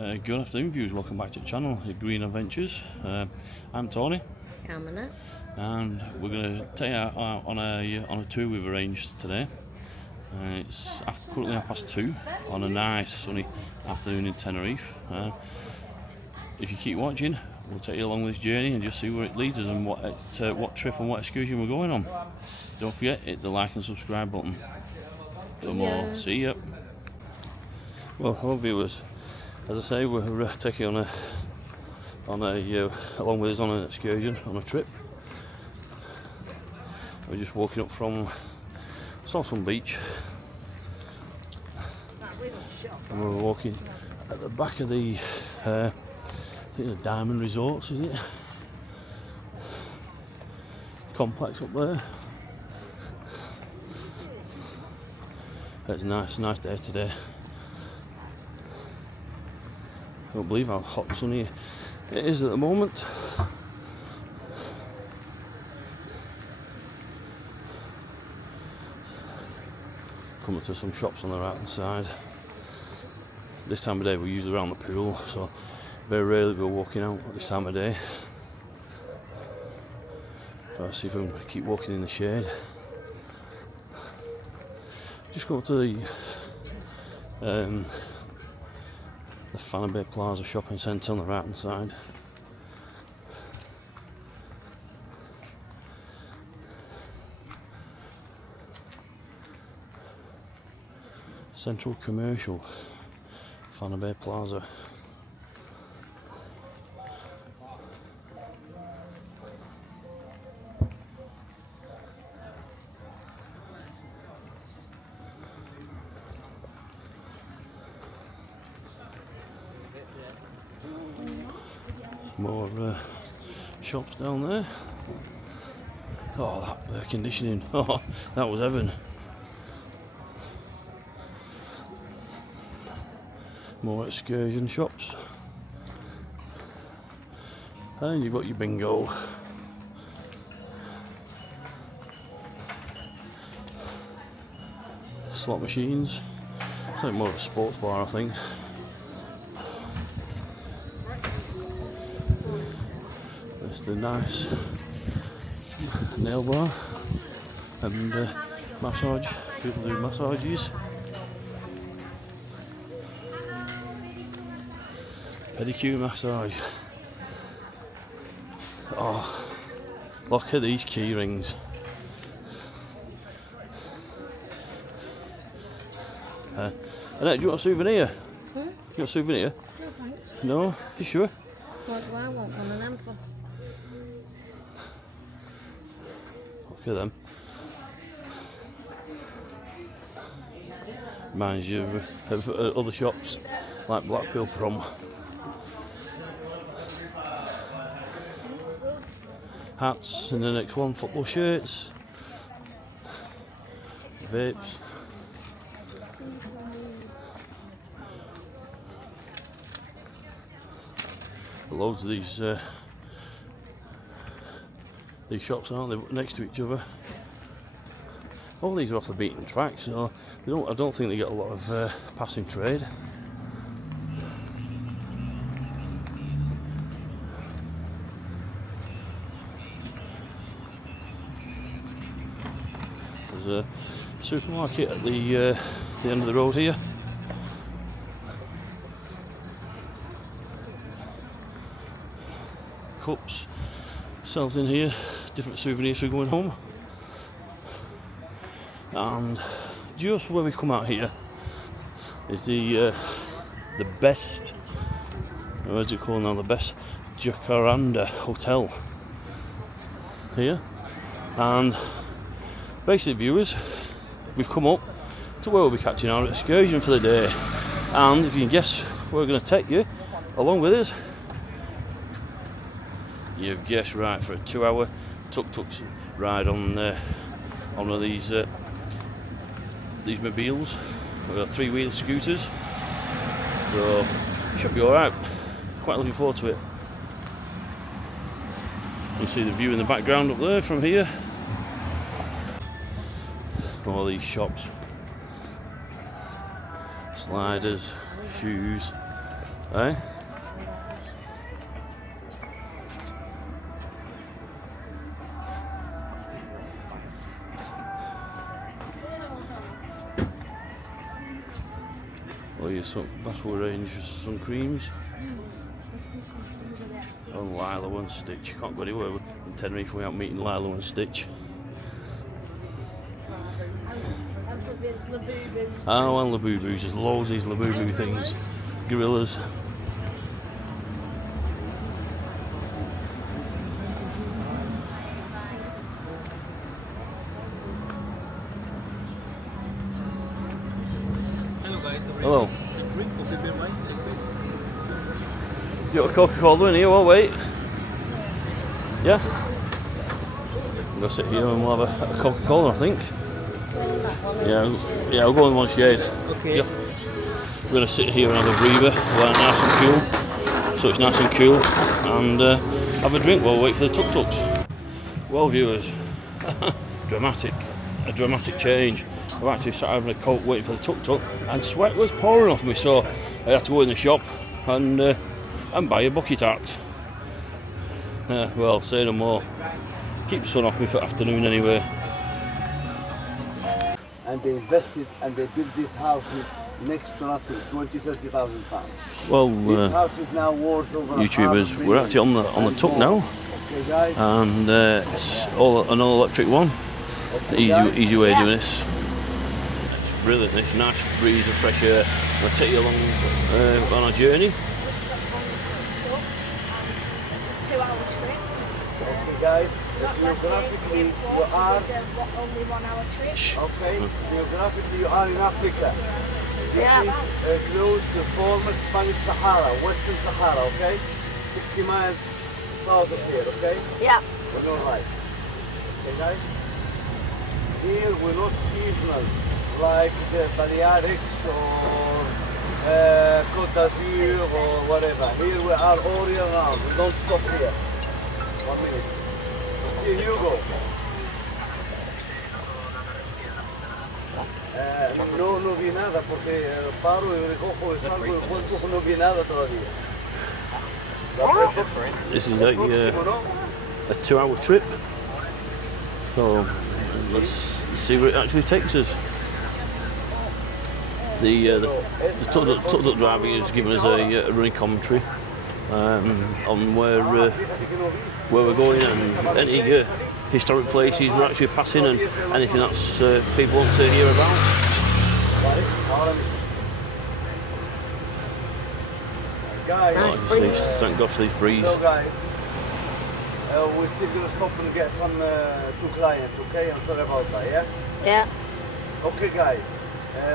Good afternoon viewers, welcome back to the channel, Green Adventures. I'm Tony. I'm Annette. And we're going to take you out on a tour we've arranged today. It's currently 2:30 on a nice sunny afternoon in Tenerife. If you keep watching, we'll take you along this journey and just see where it leads us and what trip and what excursion we're going on. Don't forget, hit the like and subscribe button for more. See ya. Well, hello viewers. As I say, we're taking along with us on an excursion, on a trip. We're just walking up from Salson Beach, and we're walking at the back of the, I think it's Diamond Resorts, is it? Complex up there. It's a nice day today. I don't believe how hot and sunny it is at the moment. Coming to some shops on the right hand side. This time of day we're usually around the pool, so very rarely we're walking out at this time of day. So I'll see if we can keep walking in the shade. Just go to the Adeje Plaza shopping centre on the right hand side. Central Commercial, Adeje Plaza. More shops down there. Oh, that air conditioning. Oh, that was heaven. More excursion shops. And you've got your bingo. Slot machines. It's like more of a sports bar, I think. It's the nice nail bar and massage. People do massages. Pedicure massage. Oh, look at these key rings. Annette, do you want a souvenir? You want a souvenir? No, thanks. No? You sure? What do I want one of them for? Look at them. Reminds you of other shops like Blackpool Prom. Hats in the next one, football shirts, vapes. Loads of these shops, aren't they, next to each other? All these are off the beaten track, so I don't think they get a lot of passing trade. There's a supermarket at the end of the road here. Cups, sells in here, different souvenirs for going home. And just where we come out here is the best, what's it called now, the best Jacaranda Hotel here. And basically viewers, we've come up to where we'll be catching our excursion for the day. And if you can guess where we're going to take you along with us, you've guessed right, for a 2-hour Tuk Tuk ride on one of these mobiles. We've got 3-wheel scooters, so it should be alright. Quite looking forward to it. You can see the view in the background up there from here. All these shops, sliders, shoes, Eh? Well, your Basel range of sun creams. Oh, Lilo and Stitch. Can't go anywhere in Tenerife without meeting Lilo and Stitch. Oh, and Labubu's. There's loads of these Labubu things. Gorillas. Hello. You got a Coca-Cola in here? Well, wait. Yeah? I'm gonna sit here and we'll have a Coca-Cola, I think. Yeah, we'll go in one shade. Okay. Yeah. We're gonna sit here and have a breather while it's nice and cool. So it's nice and cool, and have a drink while we wait for the Tuk Tuks. Well, viewers, a dramatic change. I've actually sat having a coke waiting for the Tuk Tuk, and sweat was pouring off me, so I had to go in the shop and buy a bucket hat. Well, say no more. Keep the sun off me for afternoon anyway. And they invested and they built these houses next to nothing, 20,000-30,000 pounds. Well, This house is now worth over YouTubers, we're actually on the Tuk now, okay, guys. and it's all an all-electric one. Okay, guys. Easy way of doing this. It's brilliant. This nice breeze of fresh air. I'll take you along on a journey. It's a 2-hour trip. Okay, guys. Geographically, you are. Only 1 hour trip. Okay. Geographically, you are in Africa. This Yeah. is close to former Spanish Sahara, Western Sahara. Okay, 60 miles south of here. Okay. Yeah. On your right. Okay, guys. Here we're not seasonal like the Balearics or Côte d'Azur or whatever. Here we are all year round. We don't stop here. 1 minute. See Hugo. No vi nada porque paro y recojo y salgo y vuelvo, no vi nada todavía. This is a 2-hour trip. So let's see where it actually takes us. The Tuk Tuk driver has given us a running commentary on where we're going and any historic places we're actually passing and anything that's people want to hear about. Guys, Thank God for this breeze. hello guys. We're still gonna stop and get some 2 clients, okay? I'm sorry about that, yeah? Yeah. Okay guys,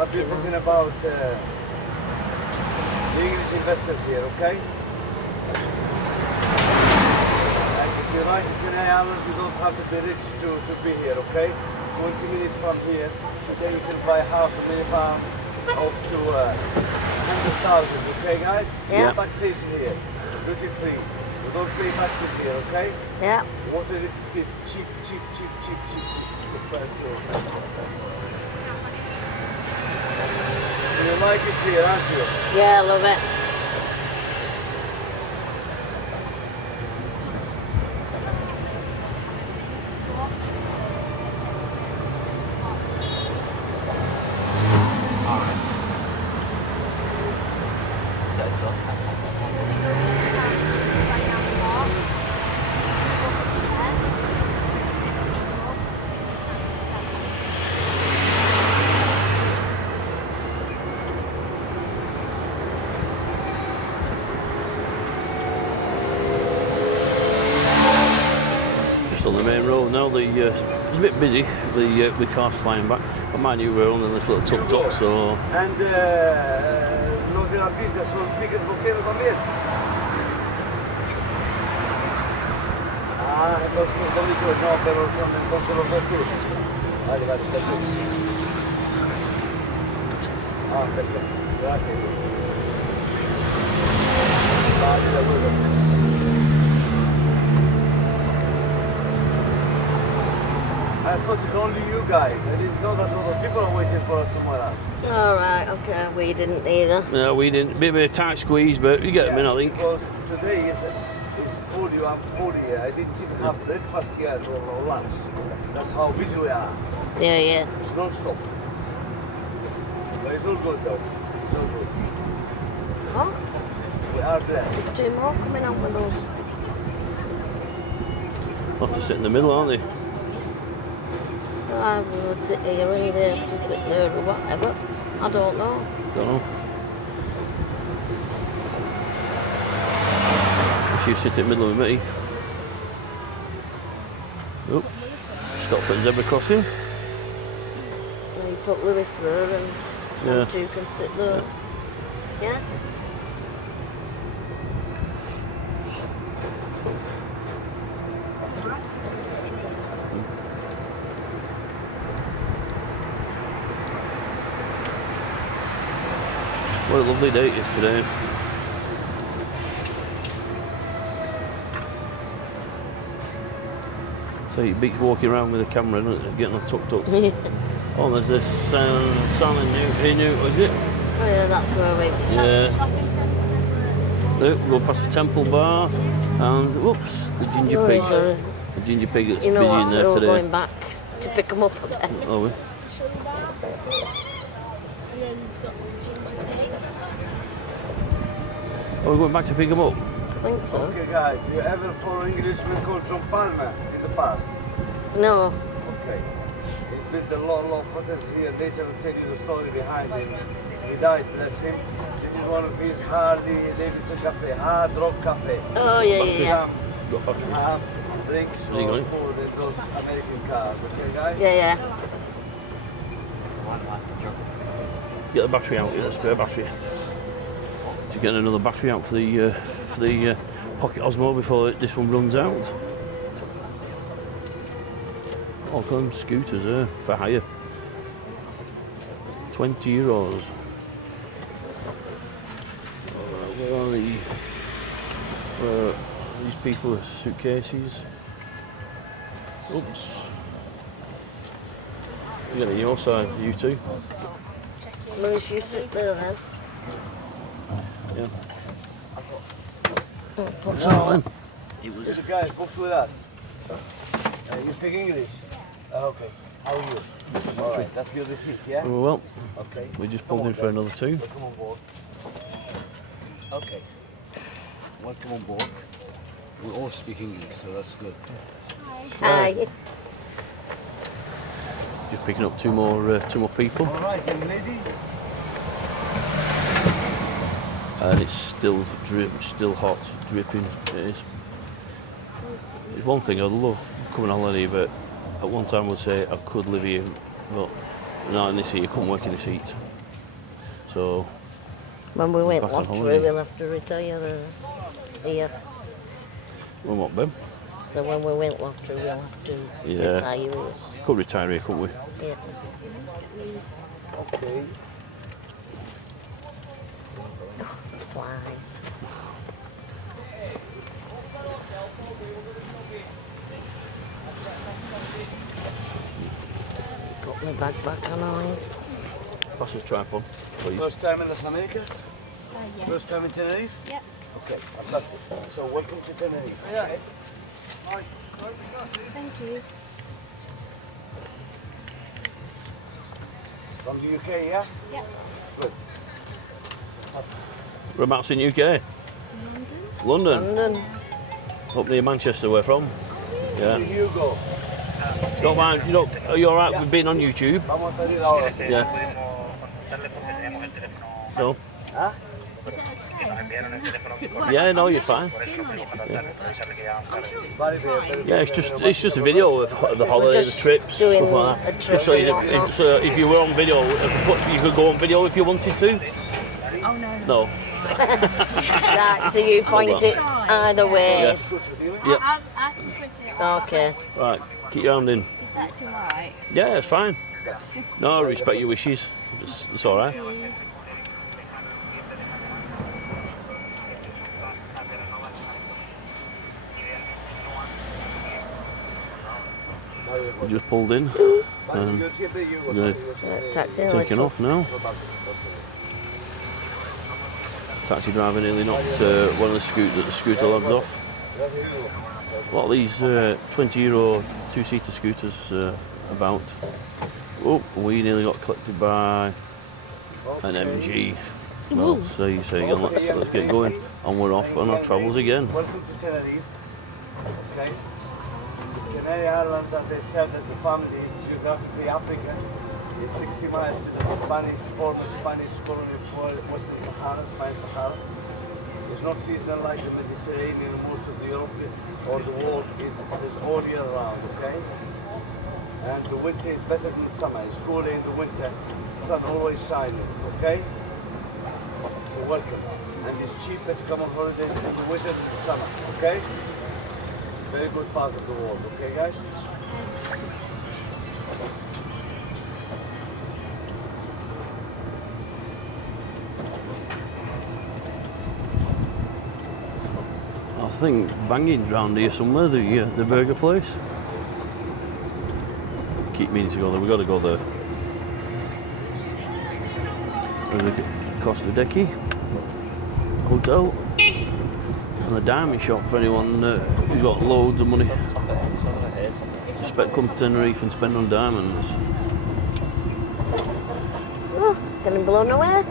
I've been talking about the English investors here, okay? And if you like Canary Islands, you don't have to be rich to be here, okay? 20 minutes from here, today you can buy a house on mini farm up to 100,000, okay guys? Yeah. No taxation here, duty free. You don't pay taxes here, okay? Yeah. Water electricity is cheap compared to. So you like it here, aren't you? Yeah, I love it. On the main road now, it's a bit busy with cars flying back. But mind you, we're only in this little Tuk Tuk, so And no te la pintas, son tickets boquero también. Ah, entonces son bonitos, no, pero son entonces los dos tours. Vale, perfecto. Ah, perfecto. Gracias. Vale, de acuerdo. thought it's only you guys. I didn't know that other people are waiting for us somewhere else. Alright, okay, we didn't either. No, we didn't. Bit of a tight squeeze, but you get them in, I think. Because today is 40, I'm 40 here. I didn't even have breakfast yet or lunch. That's how busy we are. Yeah, yeah. It's non-stop. But it's all good though. It's all good. Oh, We are blessed. there's two more coming on with us. Have to sit in the middle, aren't they? I would sit here and they have to sit there or whatever. I don't know. Don't know. If you sit in the middle with me. Oops. Stop for the zebra crossing. And you put Lewis there and Yeah. them two can sit there. Yeah? What a lovely day it is today. So it beats walking around with a camera and getting a tuk tuk. Oh, there's this salmon new, is it? Oh yeah, that's where we... Yeah. Look, we'll go past the temple bar and whoops, the ginger Oh, pig. sorry. The ginger pig that's You know busy what, in there we're today. going back to pick them up again. Oh, we? And then you've got the ginger pig. Oh, we're going back to pick them up. I think so. Okay guys, you ever follow Englishman called John Palmer in the past? No. Okay. He's built a lot of hotels here. Later I'll tell you the story behind him. He died, bless him. This is one of his Hardy Davidson Cafe, Hard Rock Cafe. Oh yeah, yeah, yeah. Got battery. Have drinks There you go. for those American cars, okay guys? Yeah, yeah. Get the battery out, get the spare battery. Just getting another battery out for the Pocket Osmo before this one runs out. All come scooters there for hire. €20. Where are these people with suitcases? Oops. You get it your side, you two. Lewis, you sit there then. Yeah. Put So, See the guys, books with us. You speak English? Okay. How are you? Alright, that's your receipt, yeah? well, Okay. we just Come pulled on in for then. another two. Welcome on board. Okay. Welcome on board. We all speak English, so that's good. Hi. Just picking up two more people, Alright, young lady. and it's still hot, dripping. It is. It's one thing I love coming on holiday, but at one time I would say I could live here, but not in this heat. I couldn't work in this heat. So When we went Back on lottery, holiday. we'll have to retire here. well, what, Ben? So when we went lottery, we'll have to Yeah. retire here. Could retire here, couldn't we? Yeah. Okay. Flies. Got my bag back on, I Pass the tripod, please. First time in Las Americas? Yeah. First time in Tenerife? Yep. Okay, fantastic. So welcome to Tenerife. Okay? Thank you. From the UK, yeah? Yep. Good. Fantastic. Whereabouts in UK? London. London. Up near Manchester, we're from. See Yeah. Hugo. Don't mind. You know, are you all right with being on YouTube? Vamos a salir ahora. Yeah. No. ¿Ah? Yeah, no, you're fine. Vale, pero Yeah, it's just a video of the holiday, the just trips, doing stuff like a that. trip Just so you, and whatnot. so if you were on video, you could go on video if you wanted to. Oh no. No. Right, so you point well. it either way. Yeah. Yep. I can squint it. Okay. Right. Keep your hand in. Is that alright? Yeah, it's fine. No, I respect your wishes. It's all right. We just pulled in. And we're Taxi taking off now. Taxi driver nearly knocked one of the scooter lads off. What are these €20 two-seater scooters about? Oh, we nearly got collected by an MG. Well, say again, let's get going, and we're off on our travels again. Welcome to Tenerife. Okay. The Canary Islands, as I said, that the family geographically Africa is 60 miles to the former Spanish colony of Western Sahara, Spanish Sahara. It's not seasonal like the Mediterranean and most of the Europe or the world is all year round, okay? And the winter is better than the summer. It's cooler in the winter, sun always shining, okay? So welcome. And it's cheaper to come on holiday in the winter than the summer, okay? It's a very good part of the world, okay guys? I think Banging's round here somewhere, the burger place. Keep meaning to go there, we've got to go there. There's the Costa hotel and the diamond shop for anyone who's got loads of money. Suspect come to Tenerife and spend on diamonds. Oh, getting blown away.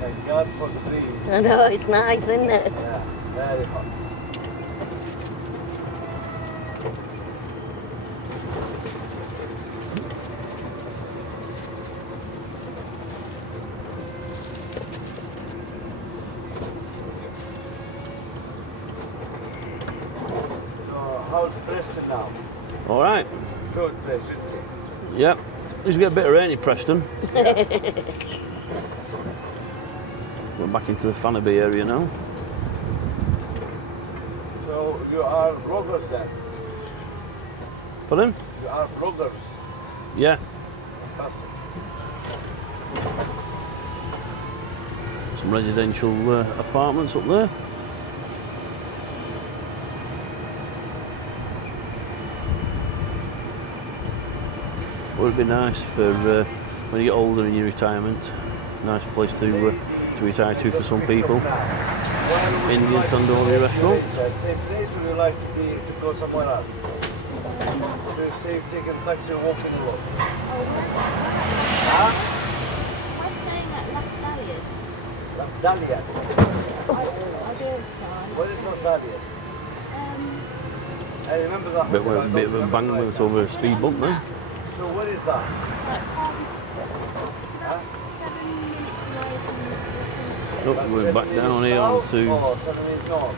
Thank God for the breeze. I know, it's nice, isn't it? Yeah, very hot. So, how's Preston now? All right. Good place, isn't it? Yep. Let's get a bit of rain in Preston. We're back into the Fanaby area now. So you are bloggers then? Pardon? You are bloggers. Yeah. Fantastic. Some residential apartments up there. Would it be nice for when you get older in your retirement? Nice place to retire to for some people. Indian tandoori restaurant. Same place, or you like to go somewhere else? So you save taking a taxi and walking alone? Huh? I'm staying at Las Dalias. Las Dalias. What is Las Dalias? I remember that. Bit of a bang when it's over a speed bump then. So what is that? Look, we're back down here onto Oh, 7 minutes north.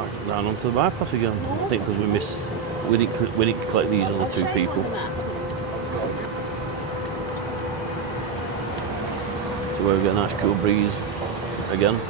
back down onto the bypass again. I think because we didn't collect these other two people. So we're getting a nice cool breeze again.